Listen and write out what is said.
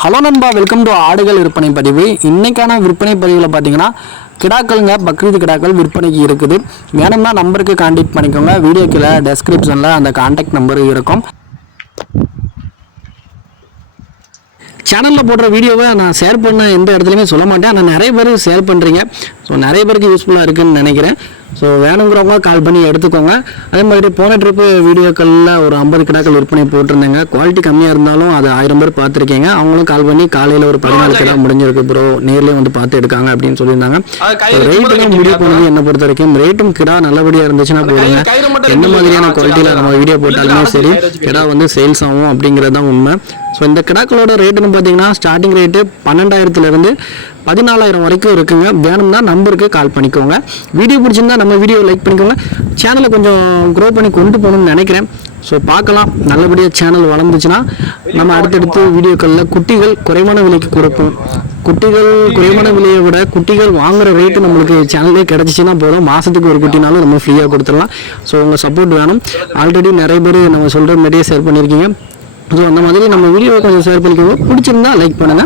Hello நண்பா welcome to ஆடுகள் விற்பனை பதிவு. இன்றைக்கான விற்பனை பதிவில் பார்த்தீங்கன்னா கிடாக்கள்ங்க பக்ரீத் கிடாக்கள் விற்பனைக்கு இருக்குது. வேணும்னா நம்பருக்கு காண்டாக்ட் பண்ணிக்கோங்க. வீடியோ கீழே டெஸ்கிரிப்ஷனில் அந்த காண்டாக்ட் நம்பர் இருக்கும். சேனலில் போடுற வீடியோவை நான் ஷேர் பண்ண எந்த இடத்துலையுமே சொல்ல மாட்டேன். ஆனால் நிறைய பேர் ஷேர் பண்ணுறீங்க ஸோ நிறைய பேருக்கு யூஸ்ஃபுல்லாக இருக்குன்னு நினைக்கிறேன். ஸோ வேணுங்கிறவங்க கால் பண்ணி எடுத்துக்கோங்க. அதே மாதிரி போன ட்ரிப்பு வீடியோக்களில் ஒரு ஐம்பது கிடாக்கள் விற்பனை போட்டிருந்தேங்க. குவாலிட்டி கம்மியாக இருந்தாலும் அது ஆயிரம் பேர் பார்த்துருக்கீங்க. அவங்களும் கால் பண்ணி காலையில் ஒரு பதினாலு கிடா முடிஞ்சிருக்கு ப்ரோ நேர்லேயே வந்து பார்த்து எடுக்காங்க அப்படின்னு சொல்லியிருந்தாங்க. ரேட்டுலாம் முடிவு பண்ணது என்ன பொறுத்த வரைக்கும் ரேட்டும் கிடா நல்லபடியாக இருந்துச்சுன்னா போதுங்க. எந்த மாதிரியான குவாலிட்டியில் நம்ம வீடியோ போட்டாலுமே சரி கிடா வந்து சேல்ஸ் ஆகும் அப்படிங்கிறது தான் உண்மை. ஸோ இந்த கிடாக்களோட ரேட்டுன்னு பார்த்தீங்கன்னா ஸ்டார்டிங் ரேட்டு பன்னெண்டாயிரத்துலேருந்து பதினாலாயிரம் வரைக்கும் இருக்குங்க. வேணும்னா நம்பருக்கு கால் பண்ணிக்கோங்க. வீடியோ பிடிச்சிருந்தா நம்ம வீடியோ லைக் பண்ணிக்கோங்க. சேனலை கொஞ்சம் க்ரோ பண்ணி கொண்டு போகணும்னு நினைக்கிறேன். ஸோ பார்க்கலாம். நல்லபடியாக சேனல் வளர்ந்துச்சுன்னா நம்ம அடுத்தடுத்து வீடியோக்களில் குட்டிகள் குறைவான விலைக்கு கொடுப்போம். குட்டிகள் குறைவான விலையை விட குட்டிகள் வாங்குற ரேட்டு நம்மளுக்கு சேனல்லே கிடச்சிச்சின்னா போதும். மாதத்துக்கு ஒரு குட்டினாலும் நம்ம ஃப்ரீயாக கொடுத்துடலாம். ஸோ உங்கள் சப்போர்ட் வேணும். ஆல்ரெடி நிறைய பேர் நம்ம சொல்கிற மாதிரியே ஷேர் பண்ணியிருக்கீங்க ஸோ அந்த மாதிரி நம்ம வீடியோவை கொஞ்சம் ஷேர் பண்ணிக்கோங்க. பிடிச்சிருந்தா லைக் பண்ணுங்கள்